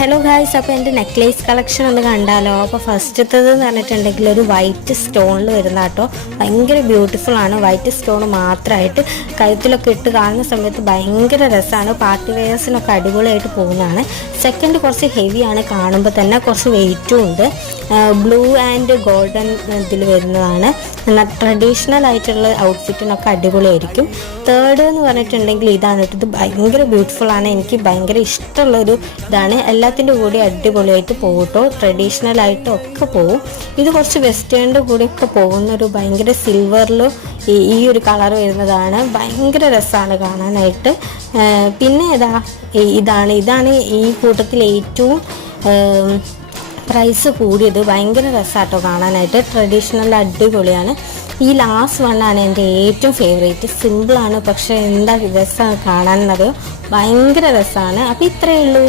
Hello guys, അപ്പോൾ എൻ്റെ necklace collection ഒന്ന് കണ്ടാലോ. അപ്പോൾ ഫസ്റ്റത്തേതെന്ന് പറഞ്ഞിട്ടുണ്ടെങ്കിൽ ഒരു വൈറ്റ് സ്റ്റോണിൽ വരുന്ന കേട്ടോ, ഭയങ്കര ബ്യൂട്ടിഫുൾ ആണ്. വൈറ്റ് സ്റ്റോൺ മാത്രമായിട്ട് കഴുത്തിലൊക്കെ ഇട്ട് കാണുന്ന സമയത്ത് ഭയങ്കര രസമാണ്. പാർട്ടി വെയേഴ്സിനൊക്കെ അടിപൊളിയായിട്ട് പോകുന്നതാണ്. സെക്കൻഡ് കുറച്ച് ഹെവിയാണ്, കാണുമ്പോൾ തന്നെ കുറച്ച് വെയിറ്റും ഉണ്ട്. ബ്ലൂ ആൻഡ് ഗോൾഡൻ ഇതിൽ വരുന്നതാണ്. ട്രഡീഷണൽ ആയിട്ടുള്ള ഔട്ട്ഫിറ്റിനൊക്കെ അടിപൊളിയായിരിക്കും. തേർഡ് എന്ന് പറഞ്ഞിട്ടുണ്ടെങ്കിൽ ഇതാണ് കേട്ടോ, ഇത് ഭയങ്കര ബ്യൂട്ടിഫുൾ ആണ്. എനിക്ക് ഭയങ്കര ഇഷ്ടമുള്ളൊരു ഇതാണ്. എല്ലാത്തിൻ്റെ കൂടെ അടിപൊളിയായിട്ട് പോകും കേട്ടോ, ട്രഡീഷണലായിട്ടും ഒക്കെ പോകും. ഇത് കുറച്ച് വെസ്റ്റേണിൻ്റെ കൂടെയൊക്കെ പോകുന്നൊരു ഭയങ്കര സിൽവറിലും ഈ ഒരു കളർ വരുന്നതാണ്. ഭയങ്കര രസമാണ് കാണാനായിട്ട്. പിന്നെ ഇതാണ് ഈ കൂട്ടത്തിൽ ഏറ്റവും പ്രൈസ് കൂടിയത്. ഭയങ്കര രസമാട്ടോ കാണാനായിട്ട്, ട്രഡീഷണൽ അടിപൊളിയാണ്. ഈ ലാസ്റ്റ് വണ്ണാണ് എൻ്റെ ഏറ്റവും ഫേവറേറ്റ്. സിമ്പിളാണ്, പക്ഷേ എന്താ രസമാണ് കാണാനെന്നറിയോ, ഭയങ്കര രസമാണ്. അപ്പോൾ ഇത്രയേ ഉള്ളൂ.